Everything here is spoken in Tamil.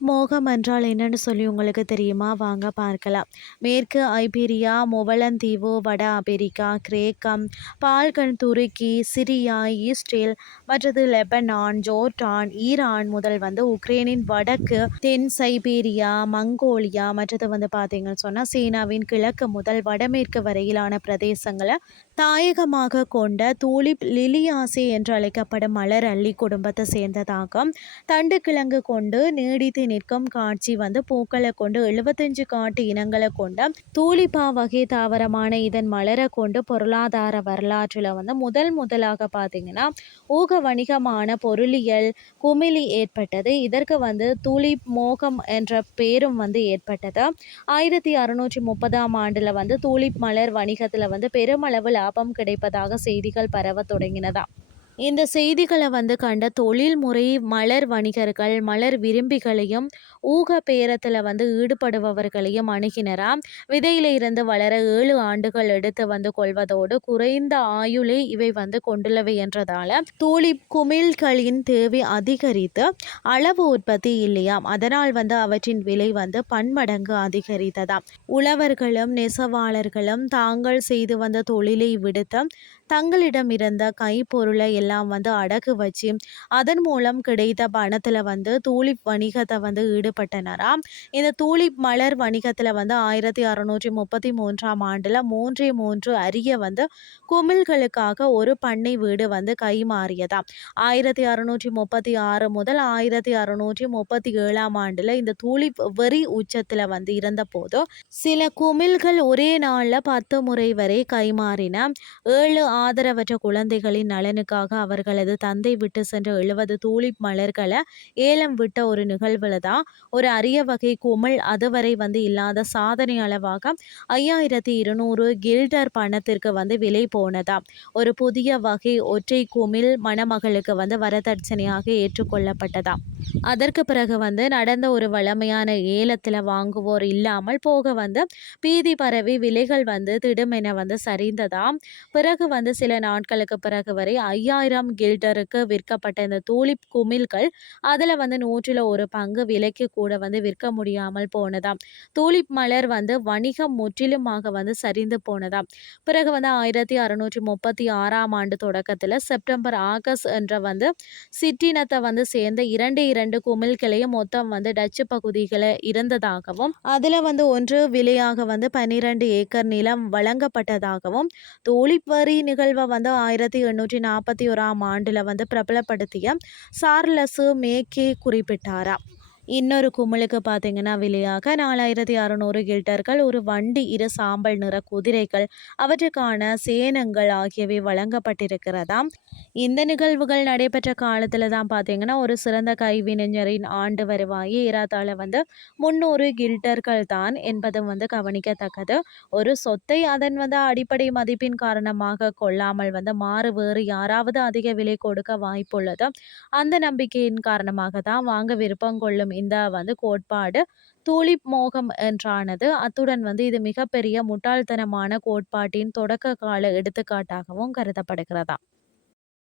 மோகம் என்றால் என்னன்னு சொல்லி உங்களுக்கு தெரியுமா? வாங்க பார்க்கலாம். மேற்கு ஐபீரியா முவலந்தீவு வட அமெரிக்கா கிரேக்கம் பால்கன் துருக்கி சிரியா ஈஸ்ரேல் மற்றது லெபனான் ஜோர்டான் ஈரான் முதல் வந்து உக்ரைனின் வடக்கு தென் சைபீரியா மங்கோலியா மற்றது வந்து பார்த்தீங்கன்னு சொன்னால் சீனாவின் கிழக்கு முதல் வடமேற்கு வரையிலான பிரதேசங்களை தாயகமாக கொண்ட தூலிப் லிலியாசே என்று அழைக்கப்படும் மலர் அள்ளி குடும்பத்தை சேர்ந்ததாகும். தண்டு கிழங்கு கொண்டு நீடித்து நிற்கும் காட்சி வந்து பூக்களை கொண்டு எழுபத்தஞ்சு காட்டு இனங்களை கொண்ட தூலிப்பா வகை தாவரமான இதன் மலரை கொண்டு பொருளாதார வரலாற்றில் வந்து முதல் முதலாக பார்த்தீங்கன்னா ஊக வணிகமான பொருளியல் குமிழி ஏற்பட்டது. இதற்கு வந்து தூளி மோகம் என்ற பேரும் வந்து ஏற்பட்டது. ஆயிரத்தி அறுநூற்றி முப்பதாம் ஆண்டில் வந்து தூலிப் மலர் வணிகத்தில் வந்து பெருமளவு லாபம் கிடைப்பதாக செய்திகள் பரவ தொடங்கினதா. இந்த செய்திகளை வந்து கண்ட தொழில்முறை மலர் வணிகர்கள் மலர் விரும்பிகளையும் ஊக பேரத்தில் வந்து ஈடுபடுபவர்களையும் அணுகினராம் விதையில இருந்து வளர ஏழு ஆண்டுகள் எடுத்து வந்து கொள்வதோடு குறைந்த ஆயுளை இவை வந்து கொண்டுள்ளவை என்றதால தூளி குமிழ்களின் தேவை அதிகரித்து அளவு உற்பத்தி இல்லையாம் அதனால் வந்து அவற்றின் விலை வந்து பன்மடங்கு அதிகரித்ததாம் உழவர்களும் நெசவாளர்களும் தாங்கள் செய்து வந்த தொழிலை விடுத்து தங்களிடம் இருந்த கைப்பொருளை எல்லாம் வந்து அடகு வச்சு அதன் மூலம் கிடைத்த பணத்தில் வந்து தூளிப் வணிகத்தை வந்து ஈடுபட்டனராம். இந்த தூளிப் மலர் வணிகத்தில் வந்து ஆயிரத்தி அறுநூற்றி முப்பத்தி மூன்றாம் ஆண்டில் மூன்றே மூன்று அரிய வந்து குமிழ்களுக்காக ஒரு பண்ணை வீடு வந்து கைமாறியதாம். ஆயிரத்தி அறுநூற்றி முப்பத்தி ஆறு முதல் ஆயிரத்தி அறுநூற்றி முப்பத்தி ஏழாம் ஆண்டில் இந்த தூளிப் வெறி உச்சத்தில் வந்து இருந்தபோது சில குமிழ்கள் ஒரே நாளில் பத்து முறை வரை கைமாறின. ஏழு ஆதரவற்ற குழந்தைகளின் நலனுக்காக அவர்களது தந்தை விட்டு சென்ற எழுபது தூளிப் மலர்களை ஏலம் விட்ட ஒரு நிகழ்வில் தான் ஒரு அரிய வகை குமிழ் அதுவரை வந்து இல்லாத சாதனை அளவாக ஐயாயிரத்தி இருநூறு கில்டர் பணத்திற்கு வந்து விலை போனதா? ஒரு புதிய வகை ஒற்றை குமிழ் மணமகளுக்கு வந்து வரதட்சணையாக ஏற்றுக்கொள்ளப்பட்டதா? அதற்கு பிறகு வந்து நடந்த ஒரு வளமையான ஏலத்தில் வாங்குவோர் இல்லாமல் போக வந்து பீதி பரவி விலைகள் வந்து திடுமென வந்து சரிந்ததாம் பிறகு வந்து சில நாட்களுக்கு பிறகு வரை ஐயாயிரம் கில்டருக்கு விற்கப்பட்ட இந்த தூளிப் குமிழ்கள் அதில் வந்து நூற்றில் ஒரு பங்கு விலைக்கு கூட வந்து விற்க முடியாமல் போனதாம். தூளிப் மலர் வந்து வணிகம் முற்றிலுமாக வந்து சரிந்து போனதாம். பிறகு வந்து ஆயிரத்தி அறுநூற்றி முப்பத்தி ஆறாம் ஆண்டு தொடக்கத்தில் செப்டம்பர் ஆகஸ்ட் என்ற வந்து சிற்றினத்தை வந்து சேர்ந்த இரண்டு இரண்டு குமிழ்களையும் மொத்தம் வந்து டச்சு பகுதிகளை இருந்ததாகவும் அதில் வந்து ஒன்று விலையாக வந்து பன்னிரண்டு ஏக்கர் நிலம் வழங்கப்பட்டதாகவும் தூளிப் வரி நிகழ்வை வந்து ஆயிரத்தி எண்ணூற்றி நாற்பத்தி ஓராம் ஆண்டில் வந்து பிரபலப்படுத்திய சார்லஸு மேக்கே குறிப்பிட்டாராம் இன்னொரு குமிழுக்கு பார்த்தீங்கன்னா விலையாக நாலாயிரத்தி அறநூறு கில்டர்கள் ஒரு வண்டி இரு சாம்பல் நிற குதிரைகள் அவற்றுக்கான சேனங்கள் ஆகியவை வழங்கப்பட்டிருக்கிறதாம். இந்த நிகழ்வுகள் நடைபெற்ற காலத்தில் தான் பார்த்தீங்கன்னா ஒரு சிறந்த கைவினைஞரின் ஆண்டு வருவாயை இராத்தால வந்து முந்நூறு கில்டர்கள் தான் என்பதும் வந்து கவனிக்கத்தக்கது. ஒரு சொத்தை அதன் வந்து அடிப்படை மதிப்பின் காரணமாக கொள்ளாமல் வந்து மாறு வேறு யாராவது அதிக விலை கொடுக்க வாய்ப்புள்ளது அந்த நம்பிக்கையின் காரணமாக தான் வாங்க விருப்பம் கொள்ளும் இந்த வந்து கோட்பாடு. தூளிப் மோகம் என்றானது. அத்துடன் வந்து இது மிகப்பெரிய முட்டாள்தனமான கோட்பாட்டின் தொடக்க கால எடுத்துக்காட்டாகவும் கருதப்படுகிறதா